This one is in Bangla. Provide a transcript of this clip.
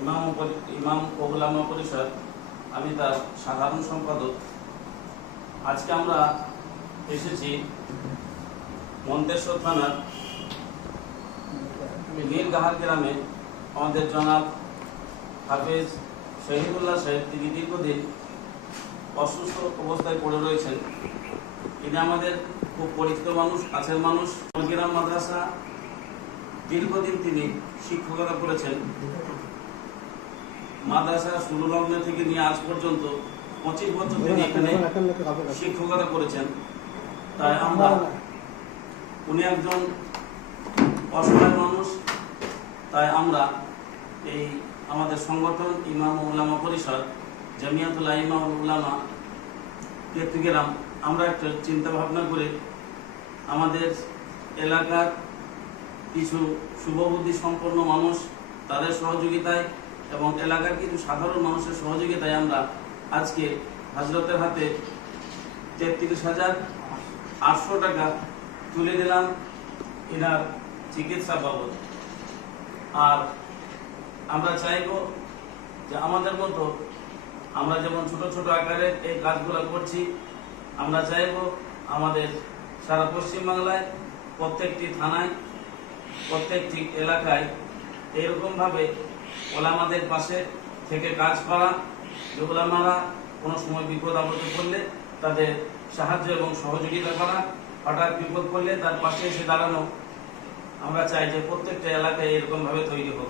ইমাম ও উলামা পরিষদ, আমি তার সাধারণ সম্পাদক। আজকে আমরা এসেছি মন্তেশ্বর থানার নীলগাহার গ্রামে। আমাদের জনাব হাফেজ শহীদুল্লাহ সাহেব, তিনি দীর্ঘদিন অসুস্থ অবস্থায় পড়ে রয়েছেন। তিনি আমাদের খুব পরিচিত মানুষ, কাছের মানুষ। গ্রাম মাদ্রাসা দীর্ঘদিন তিনি শিক্ষকতা করেছেন। মাদ্রাসা শুরু লগ্ন থেকে নিয়ে আজ পর্যন্ত 25 বছর তিনি এখানে শিক্ষকতা করেছেন। তাই আমরা, উনি একজন অসহায় মানুষ, তাই আমরা এই আমাদের সংগঠন ইমাম ও উলামা পরিষদ, জামিয়াতুল আইম্মা ওয়াল উলামা চট্টগ্রাম, আমরা একটা চিন্তা ভাবনা করে আমাদের এলাকার কিছু শুভবুদ্ধি সম্পন্ন মানুষ, তাদের সহযোগিতায় এবং এলাকার কিছু সাধারণ মানুষের সহযোগিতায় আমরা আজকে হযরতের হাতে 33,800 টাকা তুলে দিলাম এনার চিকিৎসা বাবদ। আর আমরা চাইব যে আমাদের মতো, আমরা যেমন ছোট ছোট আকারে এই কাজগুলো করছি, আমরা চাইব আমাদের সারা পশ্চিমবাংলায় প্রত্যেকটি থানায়, প্রত্যেকটি এলাকায় এরকমভাবে ওলামাদের পাশে থেকে কাজ করা, যে ওলামারা কোনো সময় বিপদ আপদে পড়লে তাদের সাহায্য এবং সহযোগিতা করা, হঠাৎ বিপদ পড়লে তার পাশে এসে দাঁড়ানো। আমরা চাই যে প্রত্যেকটা এলাকায় এরকমভাবে তৈরি হোক।